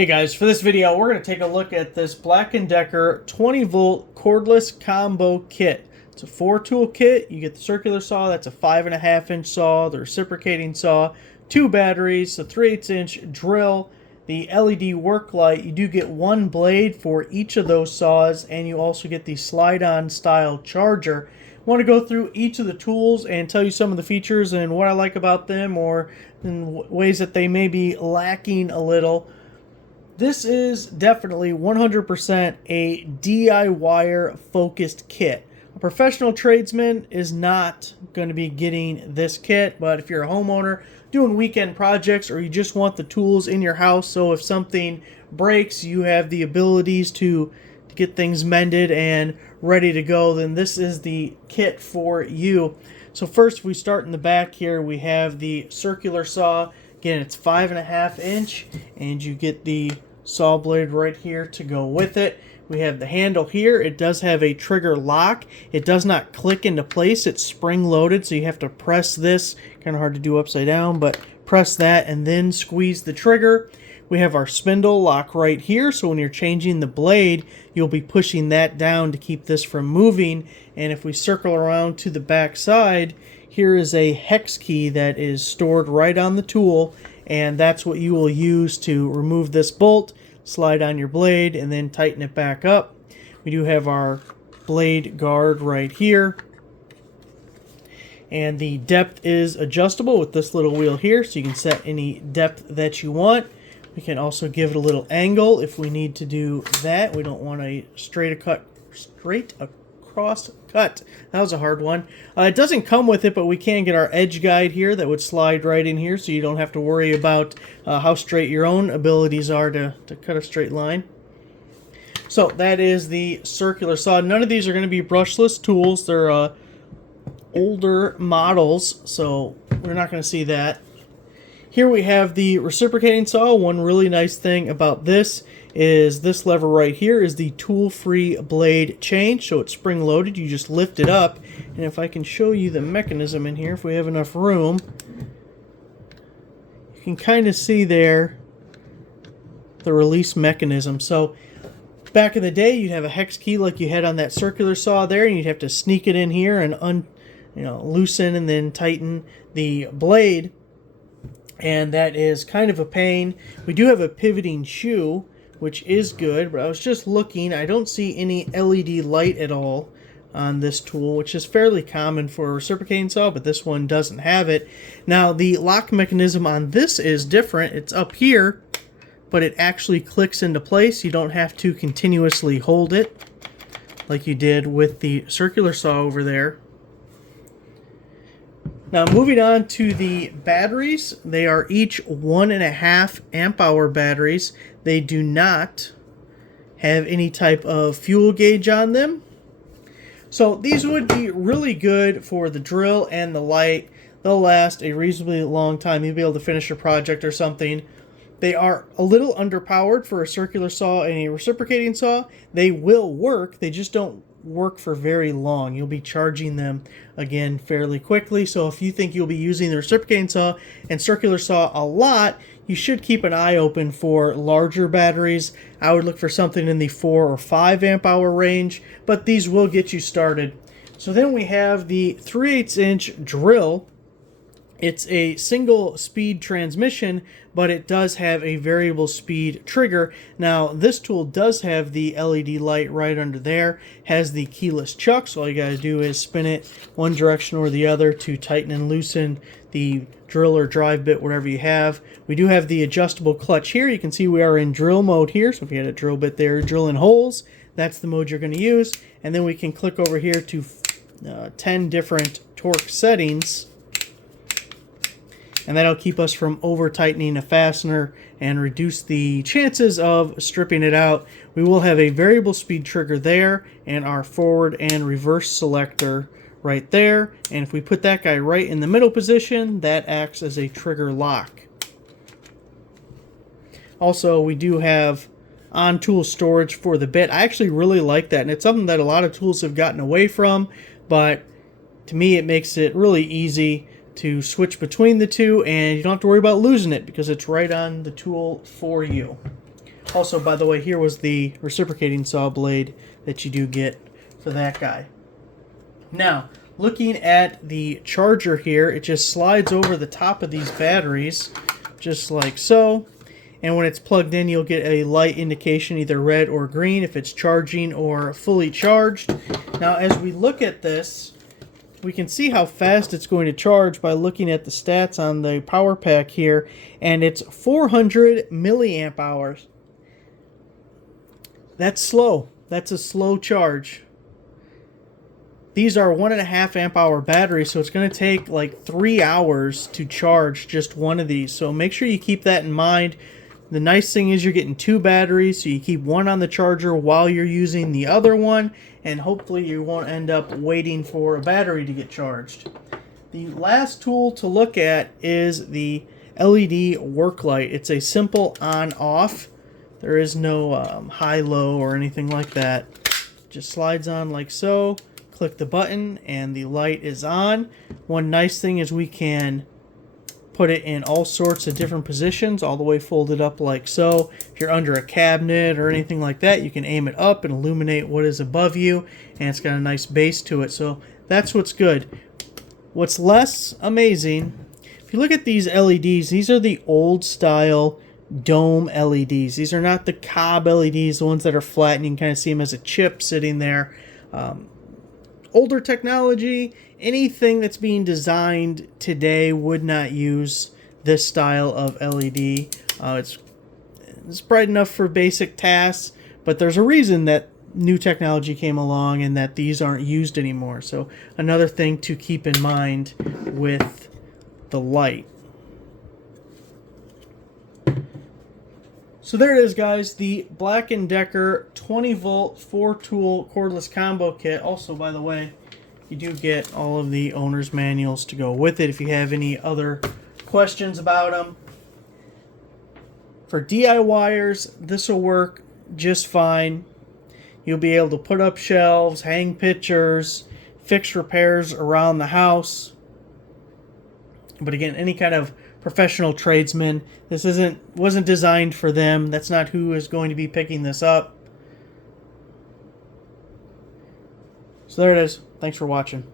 Hey guys, for this video we're going to take a look at this Black & Decker 20 volt cordless combo kit. It's a 4-tool kit. You get the circular saw, that's a 5.5 inch saw, the reciprocating saw, 2 batteries, the 3/8 inch drill, the LED work light. You do get 1 blade for each of those saws, and you also get the slide-on style charger. I want to go through each of the tools and tell you some of the features and what I like about them, or in ways that they may be lacking a little. This is definitely 100% a DIY focused kit. A professional tradesman is not going to be getting this kit, but if you're a homeowner doing weekend projects, or you just want the tools in your house, so if something breaks you have the abilities to get things mended and ready to go, then this is the kit for you. So first, we start in the back here. We have the circular saw. Again, it's 5.5 inch, and you get the saw blade right here to go with it. We have the handle here. It does have a trigger lock. It does not click into place. It's spring loaded, so you have to press this. Kind of hard to do upside down, but press that and then squeeze the trigger. We have our spindle lock right here, so when you're changing the blade, you'll be pushing that down to keep this from moving. And if we circle around to the back side, here is a hex key that is stored right on the tool, and that's what you will use to remove this bolt, slide on your blade, and then tighten it back up. We do have our blade guard right here, and the depth is adjustable with this little wheel here, so you can set any depth that you want. We can also give it a little angle if we need to do that. We don't want a straight across cut. That was a hard one. It doesn't come with it, but we can get our edge guide here that would slide right in here, so you don't have to worry about how straight your own abilities are to cut a straight line. So that is the circular saw. None of these are going to be brushless tools. They're older models, so we're not going to see that. Here we have the reciprocating saw. One really nice thing about this is this lever right here is the tool-free blade change, so it's spring-loaded. You just lift it up, and if I can show you the mechanism in here, if we have enough room, you can kind of see there the release mechanism. So back in the day, you'd have a hex key like you had on that circular saw there, and you'd have to sneak it in here and loosen and then tighten the blade. And that is kind of a pain. We do have a pivoting shoe, which is good, but I was just looking. I don't see any LED light at all on this tool, which is fairly common for a reciprocating saw, but this one doesn't have it. Now, the lock mechanism on this is different. It's up here, but it actually clicks into place. You don't have to continuously hold it like you did with the circular saw over there. Now, moving on to the batteries, they are each 1.5 amp hour batteries. They do not have any type of fuel gauge on them. So these would be really good for the drill and the light. They'll last a reasonably long time. You'll be able to finish a project or something. They are a little underpowered for a circular saw and a reciprocating saw. They will work, they just don't work for very long. You'll be charging them again fairly quickly. So if you think you'll be using the reciprocating saw and circular saw a lot, you should keep an eye open for larger batteries. I would look for something in the 4 or 5 amp hour range, but these will get you started. So then we have the 3/8 inch drill. It's a single speed transmission, but it does have a variable speed trigger. Now, this tool does have the LED light right under there, has the keyless chuck, so all you gotta do is spin it one direction or the other to tighten and loosen the drill or drive bit, whatever you have. We do have the adjustable clutch here. You can see we are in drill mode here, so if you had a drill bit there, drilling holes, that's the mode you're gonna use. And then we can click over here to 10 different torque settings, and that'll keep us from over-tightening a fastener and reduce the chances of stripping it out. We will have a variable speed trigger there and our forward and reverse selector right there. And if we put that guy right in the middle position, that acts as a trigger lock. Also, we do have on-tool storage for the bit. I actually really like that, and it's something that a lot of tools have gotten away from, but to me it makes it really easy to switch between the two, and you don't have to worry about losing it because it's right on the tool for you. Also, by the way, here was the reciprocating saw blade that you do get for that guy. Now, looking at the charger here, it just slides over the top of these batteries, just like so. And when it's plugged in, you'll get a light indication, either red or green, if it's charging or fully charged. Now, as we look at this, we can see how fast it's going to charge by looking at the stats on the power pack here, and it's 400 milliamp hours. That's slow. That's a slow charge. These are 1.5 amp hour batteries, so it's going to take like 3 hours to charge just one of these. So make sure you keep that in mind. The nice thing is you're getting 2 batteries, so you keep one on the charger while you're using the other one, and hopefully you won't end up waiting for a battery to get charged. The last tool to look at is the LED work light. It's a simple on-off. There is no high-low or anything like that. Just slides on like so. Click the button and the light is on. One nice thing is we can put it in all sorts of different positions, all the way folded up like so. If you're under a cabinet or anything like that, you can aim it up and illuminate what is above you, and it's got a nice base to it. So that's what's good. What's less amazing, if you look at these LEDs, these are the old style dome LEDs. These are not the cob LEDs, the ones that are flat and you can kind of see them as a chip sitting there. Older technology, anything that's being designed today would not use this style of LED. It's bright enough for basic tasks, but there's a reason that new technology came along and that these aren't used anymore. So another thing to keep in mind with the light. So there it is, guys, the Black & Decker 20-volt 4-tool cordless combo kit. Also, by the way, you do get all of the owner's manuals to go with it if you have any other questions about them. For DIYers, this will work just fine. You'll be able to put up shelves, hang pictures, fix repairs around the house. But again, any kind of professional tradesman, this wasn't designed for them. That's not who is going to be picking this up. So there it is. Thanks for watching.